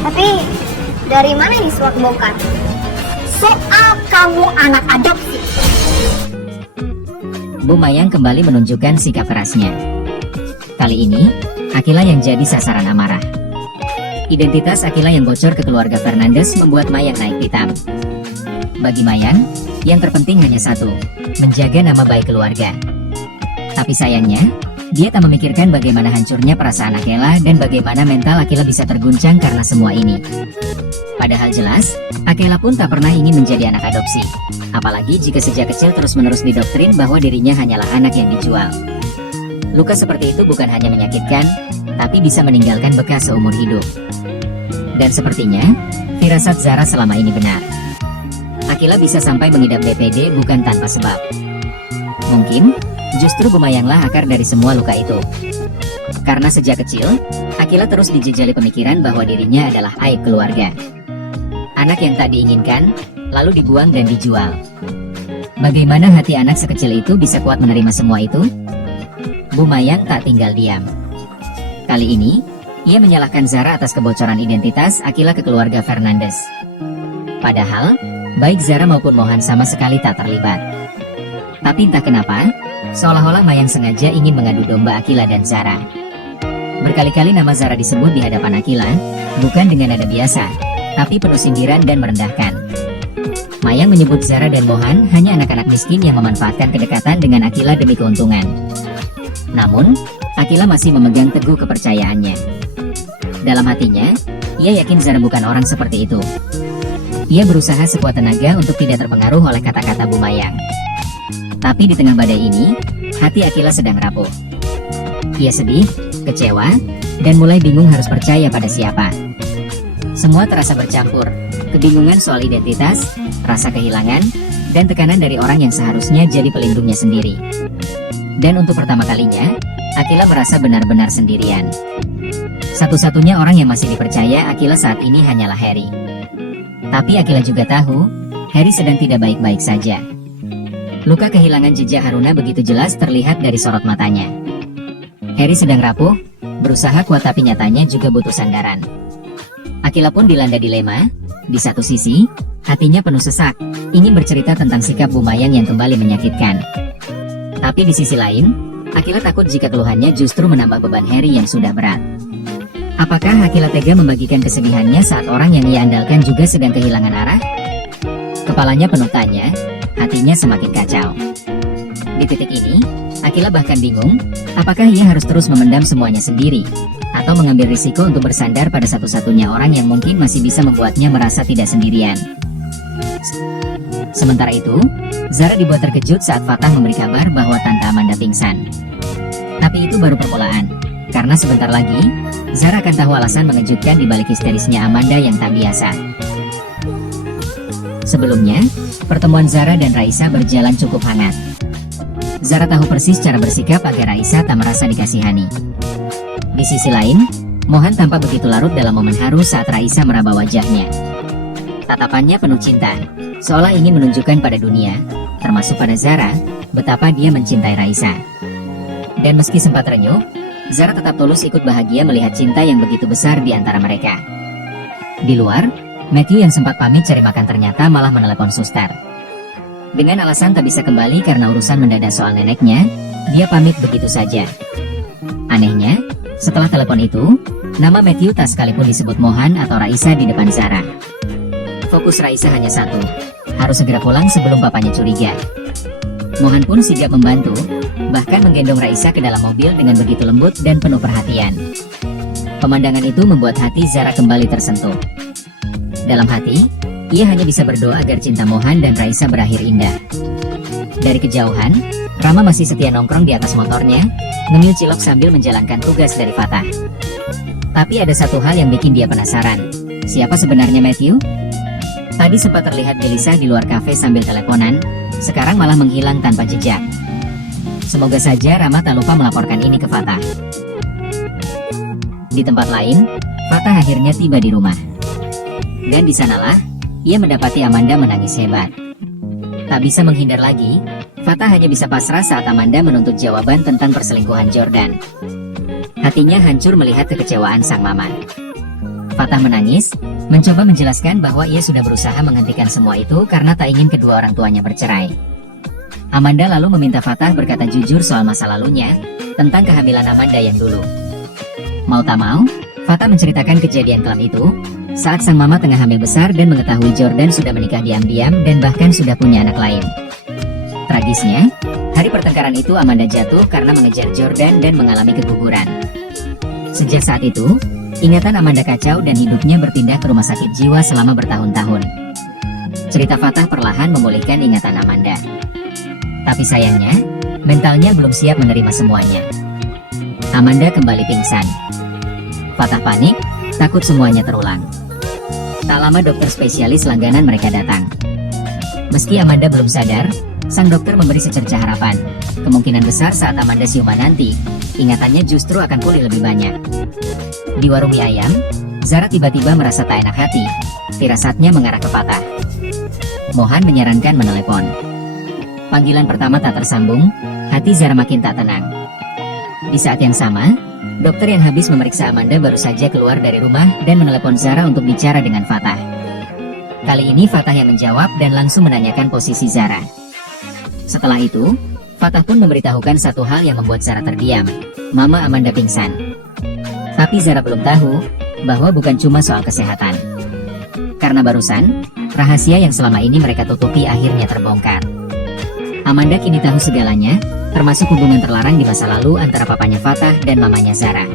Tapi dari mana ini surat bongkar? Soal kamu anak adopsi. Bu Mayang kembali menunjukkan sikap kerasnya. Kali ini, Akila yang jadi sasaran amarah. Identitas Akila yang bocor ke keluarga Fernandes membuat Mayang naik pitam. Bagi Mayang, yang terpenting hanya satu, menjaga nama baik keluarga. Tapi sayangnya, dia tak memikirkan bagaimana hancurnya perasaan Akila dan bagaimana mental Akila bisa terguncang karena semua ini. Padahal jelas, Akila pun tak pernah ingin menjadi anak adopsi. Apalagi jika sejak kecil terus-menerus didoktrin bahwa dirinya hanyalah anak yang dijual. Luka seperti itu bukan hanya menyakitkan, tapi bisa meninggalkan bekas seumur hidup. Dan sepertinya, firasat Zara selama ini benar. Akila bisa sampai mengidap DPD bukan tanpa sebab. Mungkin, justru Bu Mayanglah akar dari semua luka itu. Karena sejak kecil, Akila terus dijejali pemikiran bahwa dirinya adalah aib keluarga. Anak yang tak diinginkan, lalu dibuang dan dijual. Bagaimana hati anak sekecil itu bisa kuat menerima semua itu? Bu Mayang tak tinggal diam. Kali ini, ia menyalahkan Zara atas kebocoran identitas Akila ke keluarga Fernandes. Padahal, baik Zara maupun Mohan sama sekali tak terlibat. Tapi entah kenapa, seolah-olah Mayang sengaja ingin mengadu domba Akila dan Zara. Berkali-kali nama Zara disebut di hadapan Akila, bukan dengan nada biasa, tapi penuh sindiran dan merendahkan. Mayang menyebut Zara dan Mohan hanya anak-anak miskin yang memanfaatkan kedekatan dengan Akila demi keuntungan. Namun, Akila masih memegang teguh kepercayaannya. Dalam hatinya, ia yakin Zara bukan orang seperti itu. Ia berusaha sekuat tenaga untuk tidak terpengaruh oleh kata-kata Bu Mayang. Tapi di tengah badai ini, hati Akila sedang rapuh. Ia sedih, kecewa, dan mulai bingung harus percaya pada siapa. Semua terasa bercampur, kebingungan soal identitas, rasa kehilangan, dan tekanan dari orang yang seharusnya jadi pelindungnya sendiri. Dan untuk pertama kalinya, Akila merasa benar-benar sendirian. Satu-satunya orang yang masih dipercaya Akila saat ini hanyalah Harry. Tapi Akila juga tahu, Harry sedang tidak baik-baik saja. Luka kehilangan jejak Haruna begitu jelas terlihat dari sorot matanya. Harry sedang rapuh, berusaha kuat tapi nyatanya juga butuh sandaran. Akila pun dilanda dilema. Di satu sisi, hatinya penuh sesak, ingin bercerita tentang sikap Bu Mayang yang kembali menyakitkan. Tapi di sisi lain, Akila takut jika keluhannya justru menambah beban Harry yang sudah berat. Apakah Akila tega membagikan kesedihannya saat orang yang ia andalkan juga sedang kehilangan arah? Kepalanya penuh tanya, hatinya semakin kacau. Di titik ini, Akila bahkan bingung, apakah ia harus terus memendam semuanya sendiri, atau mengambil risiko untuk bersandar pada satu-satunya orang yang mungkin masih bisa membuatnya merasa tidak sendirian. Sementara itu, Zara dibuat terkejut saat Fatah memberi kabar bahwa Tante Amanda pingsan. Tapi itu baru permulaan, karena sebentar lagi, Zara akan tahu alasan mengejutkan di balik histerisnya Amanda yang tak biasa. Sebelumnya, pertemuan Zara dan Raisa berjalan cukup hangat. Zara tahu persis cara bersikap agar Raisa tak merasa dikasihani. Di sisi lain, Mohan tampak begitu larut dalam momen haru saat Raisa meraba wajahnya. Tatapannya penuh cinta, seolah ingin menunjukkan pada dunia, termasuk pada Zara, betapa dia mencintai Raisa. Dan meski sempat renyuh, Zara tetap tulus ikut bahagia melihat cinta yang begitu besar di antara mereka. Di luar, Matthew yang sempat pamit cari makan ternyata malah menelepon suster. Dengan alasan tak bisa kembali karena urusan mendadak soal neneknya, dia pamit begitu saja. Anehnya, setelah telepon itu, nama Matthew tak sekalipun disebut Mohan atau Raisa di depan Zara. Fokus Raisa hanya satu, harus segera pulang sebelum papanya curiga. Mohan pun sigap membantu, bahkan menggendong Raisa ke dalam mobil dengan begitu lembut dan penuh perhatian. Pemandangan itu membuat hati Zara kembali tersentuh. Dalam hati, ia hanya bisa berdoa agar cinta Mohan dan Raisa berakhir indah. Dari kejauhan, Rama masih setia nongkrong di atas motornya, ngemil cilok sambil menjalankan tugas dari Fatah. Tapi ada satu hal yang bikin dia penasaran. Siapa sebenarnya Matthew? Tadi sempat terlihat gelisah di luar kafe sambil teleponan, sekarang malah menghilang tanpa jejak. Semoga saja Rama tak lupa melaporkan ini ke Fatah. Di tempat lain, Fatah akhirnya tiba di rumah. Dan di sanalah, ia mendapati Amanda menangis hebat. Tak bisa menghindar lagi, Fatah hanya bisa pasrah saat Amanda menuntut jawaban tentang perselingkuhan Jordan. Hatinya hancur melihat kekecewaan sang mama. Fatah menangis, mencoba menjelaskan bahwa ia sudah berusaha menghentikan semua itu karena tak ingin kedua orang tuanya bercerai. Amanda lalu meminta Fatah berkata jujur soal masa lalunya, tentang kehamilan Amanda yang dulu. Mau tak mau, Fatah menceritakan kejadian kelam itu, saat sang mama tengah hamil besar dan mengetahui Jordan sudah menikah diam-diam dan bahkan sudah punya anak lain. Tragisnya, hari pertengkaran itu Amanda jatuh karena mengejar Jordan dan mengalami keguguran. Sejak saat itu, ingatan Amanda kacau dan hidupnya berpindah ke rumah sakit jiwa selama bertahun-tahun. Cerita Fatah perlahan memulihkan ingatan Amanda. Tapi sayangnya, mentalnya belum siap menerima semuanya. Amanda kembali pingsan. Fatah panik, takut semuanya terulang. Tak lama dokter spesialis langganan mereka datang. Meski Amanda belum sadar, sang dokter memberi secercah harapan. Kemungkinan besar saat Amanda siuman nanti, ingatannya justru akan pulih lebih banyak. Di warung mie ayam, Zara tiba-tiba merasa tak enak hati. Firasatnya mengarah ke Fatah. Mohan menyarankan menelepon. Panggilan pertama tak tersambung, hati Zara makin tak tenang. Di saat yang sama, dokter yang habis memeriksa Amanda baru saja keluar dari rumah dan menelepon Zara untuk bicara dengan Fatah. Kali ini Fatah yang menjawab dan langsung menanyakan posisi Zara. Setelah itu, Fatah pun memberitahukan satu hal yang membuat Zara terdiam. Mama Amanda pingsan. Tapi Zara belum tahu bahwa bukan cuma soal kesehatan. Karena barusan, rahasia yang selama ini mereka tutupi akhirnya terbongkar. Amanda kini tahu segalanya, termasuk hubungan terlarang di masa lalu antara papanya Fatah dan mamanya Zara.